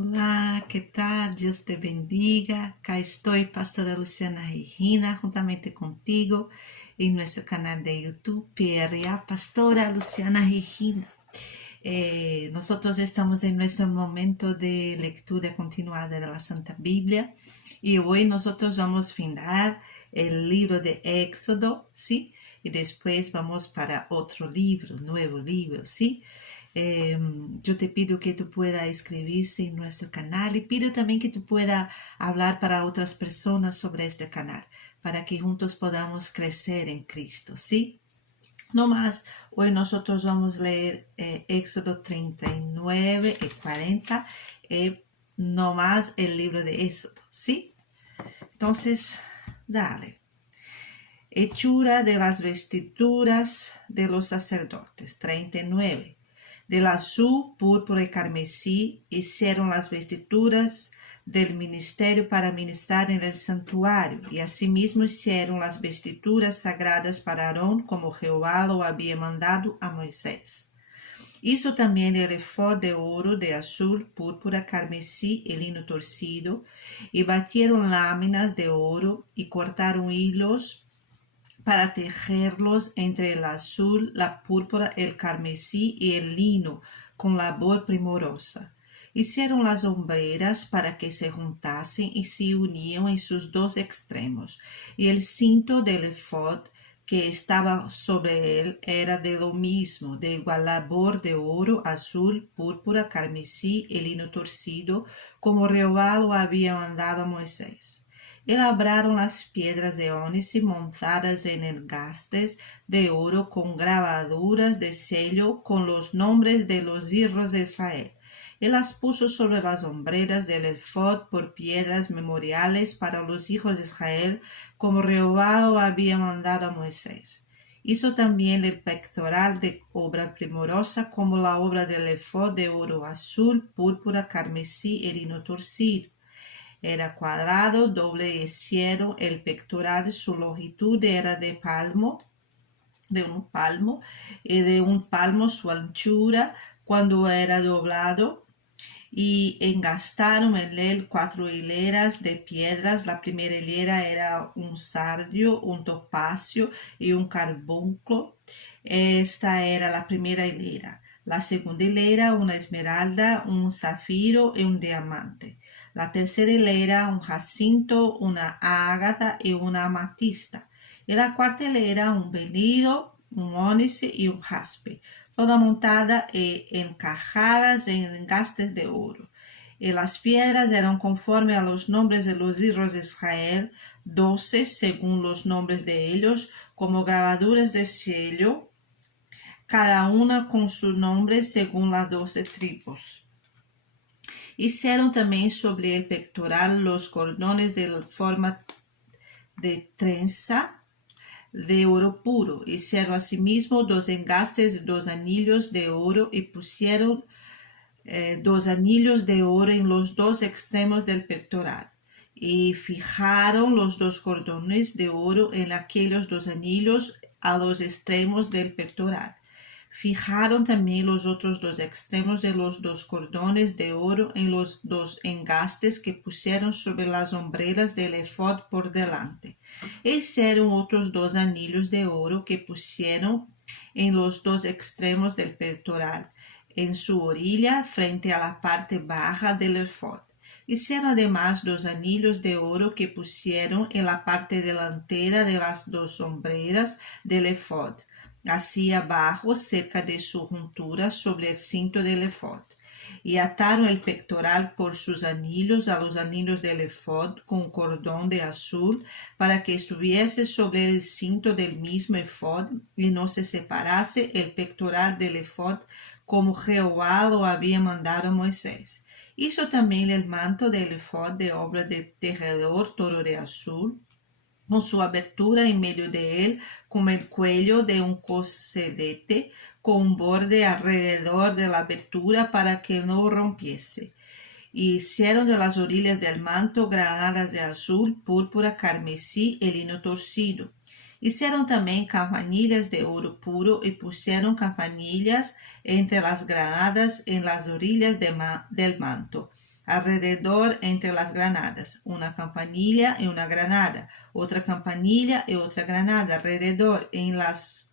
Olá, que tal? Deus te bendiga. Cá estou, pastora Luciana Regina, juntamente contigo em nosso canal de YouTube, PRA Pastora Luciana Regina. Nosotros estamos en nuestro momento de lectura continuada de la Santa Biblia y hoy nosotros vamos a fundar el libro de Éxodo, ¿sí? Y después vamos para otro libro, nuevo libro, ¿sí? Yo te pido que tú puedas inscribirse en nuestro canal y pido también que tú puedas hablar para otras personas sobre este canal, para que juntos podamos crecer en Cristo, ¿sí? No más, hoy nosotros vamos a leer Éxodo 39 y 40, no más el libro de Éxodo, ¿sí? Entonces, dale. Hechura de las vestiduras de los sacerdotes, 39. Del azul, púrpura y carmesí hicieron las vestiduras del ministerio para ministrar en el santuario, y asimismo hicieron las vestiduras sagradas para Aarón, como Jehová lo había mandado a Moisés. Hizo también el efod de oro, de azul, púrpura, carmesí y lino torcido, y batieron láminas de oro y cortaron hilos para tejerlos entre el azul, la púrpura, el carmesí y el lino, con labor primorosa. Hicieron las hombreras para que se juntasen y se unían en sus dos extremos, y el cinto del efod que estaba sobre él era de lo mismo, de igual labor de oro, azul, púrpura, carmesí y lino torcido, como Jehová lo había mandado a Moisés. Y labraron las piedras de ónice montadas en engastes de oro con grabaduras de sello con los nombres de los hijos de Israel. Y las puso sobre las hombreras del efod por piedras memoriales para los hijos de Israel, como Jehová lo había mandado a Moisés. Hizo también el pectoral de obra primorosa, como la obra del efod de oro azul, púrpura, carmesí y lino torcido. Era cuadrado, doble y hicieron el pectoral, su longitud era de un palmo, y de un palmo su anchura cuando era doblado, y engastaron en él 4 hileras de piedras. La primera hilera era un sardio, un topacio y un carbunclo. Esta era la primera hilera. La segunda hilera, una esmeralda, un zafiro y un diamante. La tercera hilera, un jacinto, una ágata y una amatista. Y la cuarta hilera, un berilio, un ónice y un jaspe, toda montada e encajadas en engastes de oro. Y las piedras eran conforme a los nombres de los hijos de Israel, 12 según los nombres de ellos, como grabaduras de sello, cada una con su nombre según las 12 tribus. Hicieron también sobre el pectoral los cordones de forma de trenza de oro puro. Hicieron asimismo 2 engastes de 2 anillos de oro y pusieron 2 anillos de oro en los 2 extremos del pectoral. Y fijaron los 2 cordones de oro en aquellos 2 anillos a los extremos del pectoral. Fijaron también los otros 2 extremos de los 2 cordones de oro en los 2 engastes que pusieron sobre las hombreras del efod por delante. E hicieron otros 2 anillos de oro que pusieron en los 2 extremos del pectoral, en su orilla frente a la parte baja del efod. Hicieron además 2 anillos de oro que pusieron en la parte delantera de las 2 hombreras del efod, así abajo cerca de su juntura sobre el cinto del efod. Y ataron el pectoral por sus anillos a los anillos del efod con cordón de azul, para que estuviese sobre el cinto del mismo efod y no se separase el pectoral del efod, como Jehová lo había mandado a Moisés. Hizo también el manto del efod de obra de tejedor, todo de azul, con su abertura en medio de él, como el cuello de un coselete, con un borde alrededor de la abertura para que no rompiese. Y hicieron de las orillas del manto granadas de azul, púrpura, carmesí y lino torcido. Hicieron también campanillas de oro puro y pusieron campanillas entre las granadas en las orillas del manto, alrededor entre las granadas, una campanilla y una granada, otra campanilla y otra granada alrededor en las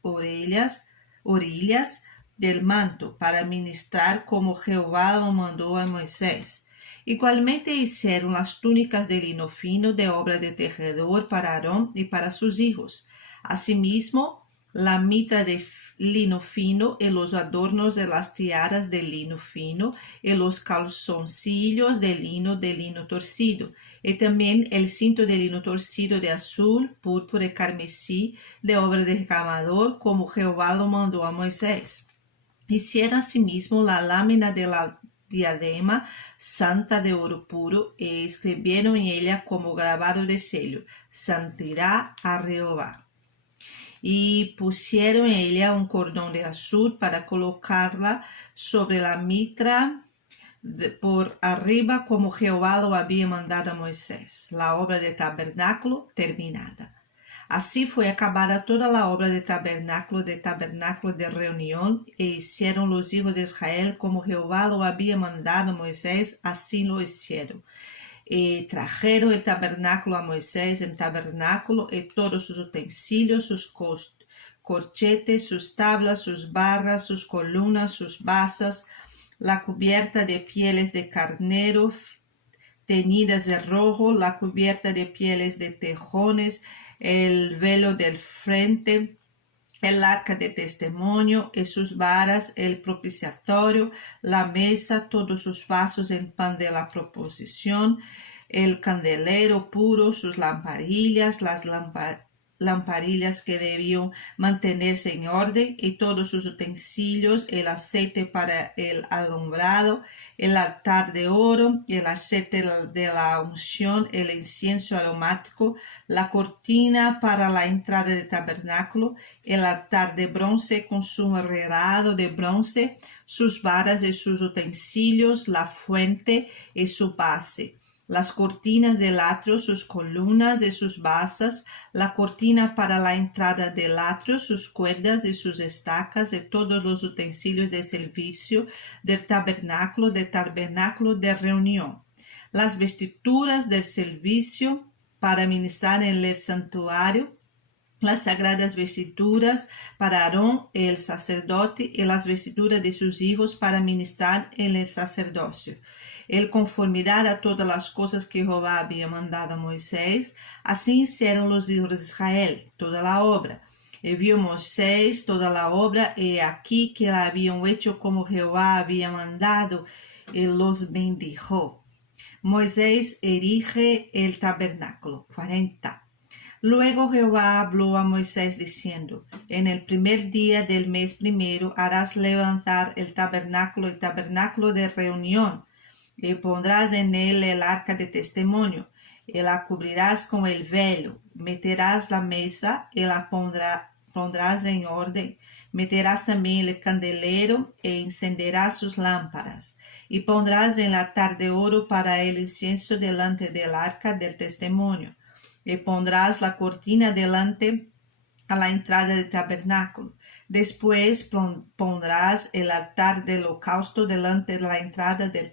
orillas del manto, para ministrar como Jehová lo mandó a Moisés. Igualmente hicieron las túnicas de lino fino de obra de tejedor para Aarón y para sus hijos. Asimismo, la mitra de lino fino y los adornos de las tiaras de lino fino y los calzoncillos de lino torcido, y también el cinto de lino torcido de azul, púrpura y carmesí de obra de recamador, como Jehová lo mandó a Moisés. Hicieron asimismo la lámina de la diadema santa de oro puro y escribieron en ella como grabado de sello: Santidad a Jehová. Y pusieron en ella un cordón de azul para colocarla sobre la mitra por arriba, como Jehová lo había mandado a Moisés. La obra del tabernáculo terminada. Así fue acabada toda la obra del tabernáculo de reunión, e hicieron los hijos de Israel como Jehová lo había mandado a Moisés, así lo hicieron. Y trajeron el tabernáculo a Moisés, el tabernáculo y todos sus utensilios, sus corchetes, sus tablas, sus barras, sus columnas, sus basas, la cubierta de pieles de carnero teñidas de rojo, la cubierta de pieles de tejones, el velo del frente, el arca de testimonio y sus varas, el propiciatorio, la mesa, todos sus vasos en pan de la proposición, el candelero puro, sus lamparillas, las lamparillas que debían mantenerse en orden, y todos sus utensilios, el aceite para el alumbrado, el altar de oro, el aceite de la unción, el incienso aromático, la cortina para la entrada del tabernáculo, el altar de bronce con su herrerado de bronce, sus varas y sus utensilios, la fuente y su base, las cortinas del atrio, sus columnas y sus basas, la cortina para la entrada del atrio, sus cuerdas y sus estacas, y todos los utensilios de servicio del tabernáculo de reunión, las vestiduras del servicio para ministrar en el santuario, las sagradas vestiduras para Aarón el sacerdote y las vestiduras de sus hijos para ministrar en el sacerdocio. En conformidad a todas las cosas que Jehová había mandado a Moisés, así hicieron los hijos de Israel toda la obra. Y vio Moisés toda la obra, y aquí que la habían hecho como Jehová había mandado, y los bendijo. Moisés erige el tabernáculo. 40. Luego Jehová habló a Moisés diciendo: en el primer día del mes primero harás levantar el tabernáculo de reunión, y pondrás en él el arca de testimonio, y la cubrirás con el velo, meterás la mesa y la pondrás en orden, meterás también el candelero e encenderás sus lámparas, y pondrás el altar de oro para el incienso delante del arca del testimonio, y pondrás la cortina delante a la entrada del tabernáculo. Después pondrás el altar del holocausto delante de la entrada del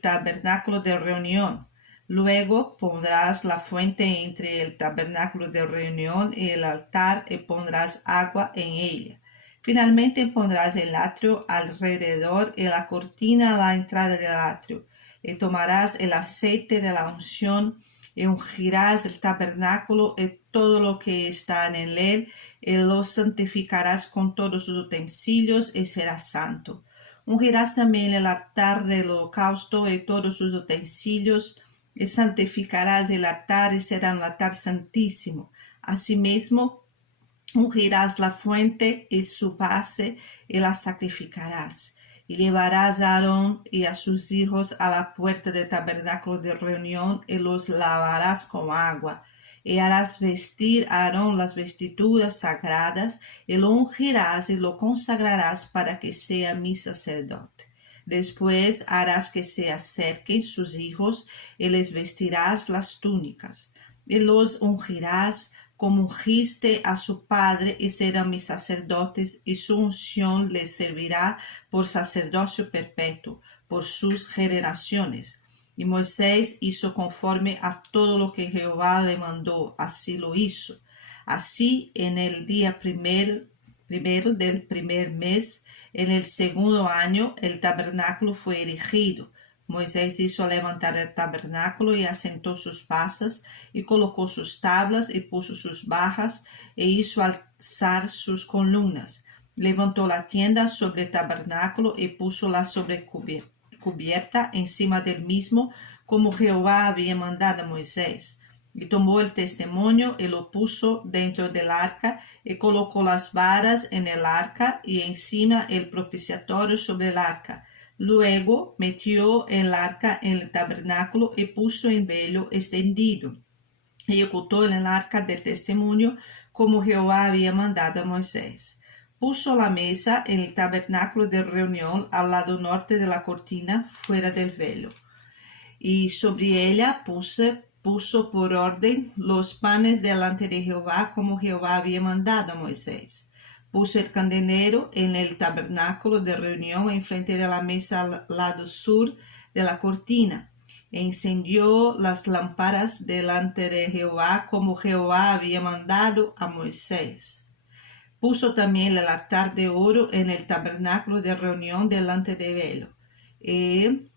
tabernáculo de reunión. Luego pondrás la fuente entre el tabernáculo de reunión y el altar, y pondrás agua en ella. Finalmente pondrás el atrio alrededor y la cortina a la entrada del atrio, y tomarás el aceite de la unción y ungirás el tabernáculo y todo lo que está en él, y lo santificarás con todos sus utensilios, y será santo. Ungirás también el altar del holocausto y todos sus utensilios, y santificarás el altar, y será un altar santísimo. Asimismo, ungirás la fuente y su base, y la sacrificarás. Y llevarás a Aarón y a sus hijos a la puerta del tabernáculo de reunión, y los lavarás con agua. Y harás vestir a Aarón las vestiduras sagradas, y lo ungirás y lo consagrarás para que sea mi sacerdote. Después harás que se acerquen sus hijos, y les vestirás las túnicas, y los ungirás como ungiste a su padre, y serán mis sacerdotes, y su unción les servirá por sacerdocio perpetuo, por sus generaciones. Y Moisés hizo conforme a todo lo que Jehová le mandó, así lo hizo. Así en el día primero del primer mes, en el segundo año, el tabernáculo fue erigido. Moisés hizo levantar el tabernáculo y asentó sus basas y colocó sus tablas y puso sus bajas e hizo alzar sus columnas. Levantó la tienda sobre el tabernáculo y púsola sobre cubierta encima del mismo, como Jehová había mandado a Moisés. Y tomó el testimonio y lo puso dentro del arca y colocó las varas en el arca y encima el propiciatorio sobre el arca. Luego metió el arca en el tabernáculo y puso en velo extendido. Y ocultó en el arca del testimonio como Jehová había mandado a Moisés. Puso la mesa en el tabernáculo de reunión al lado norte de la cortina, fuera del velo. Y sobre ella puso por orden los panes delante de Jehová como Jehová había mandado a Moisés. Puso el candelero en el tabernáculo de reunión enfrente de la mesa al lado sur de la cortina. Encendió las lámparas delante de Jehová como Jehová había mandado a Moisés. Puso también el altar de oro en el tabernáculo de reunión delante del velo. Y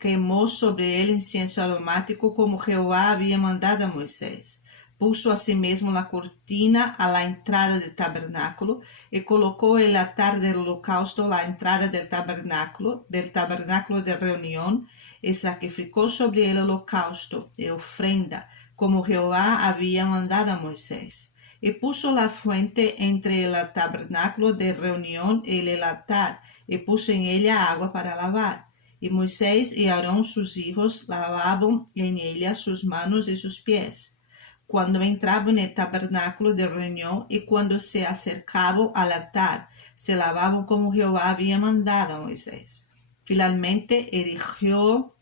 quemó sobre él incienso aromático como Jehová había mandado a Moisés. Puso asimismo la cortina a la entrada del tabernáculo y colocó el altar del holocausto a la entrada del tabernáculo de reunión, y sacrificó sobre el holocausto y ofrenda como Jehová había mandado a Moisés. Y puso la fuente entre el tabernáculo de reunión y el altar, y puso en ella agua para lavar. Y Moisés y Aarón sus hijos lavaban en ella sus manos y sus pies, cuando entraban en el tabernáculo de reunión y cuando se acercaban al altar, se lavaban como Jehová había mandado a Moisés. Finalmente erigió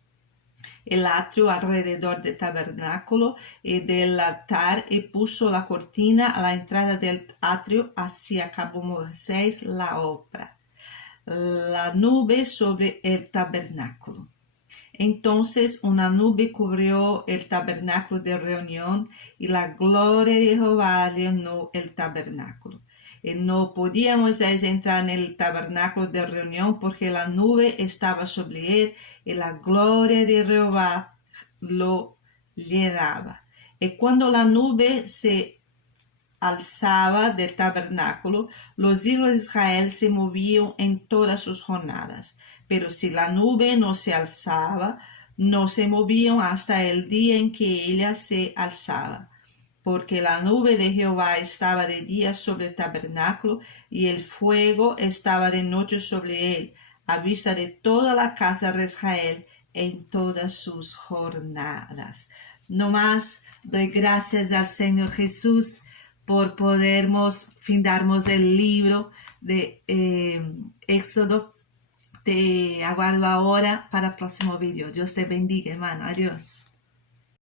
el atrio alrededor del tabernáculo y del altar y puso la cortina a la entrada del atrio. Así acabó Moisés la obra. La nube sobre el tabernáculo. Entonces una nube cubrió el tabernáculo de reunión y la gloria de Jehová llenó el tabernáculo. Y no podía Moisés entrar en el tabernáculo de reunión porque la nube estaba sobre él y la gloria de Jehová lo llenaba. Y cuando la nube se alzaba del tabernáculo, los hijos de Israel se movían en todas sus jornadas. Pero si la nube no se alzaba, no se movían hasta el día en que ella se alzaba. Porque la nube de Jehová estaba de día sobre el tabernáculo y el fuego estaba de noche sobre él, a vista de toda la casa de Israel en todas sus jornadas. No más doy gracias al Señor Jesús por podermos findarmos el libro de Éxodo. Te aguardo ahora para el próximo vídeo. Dios te bendiga, hermano. Adiós.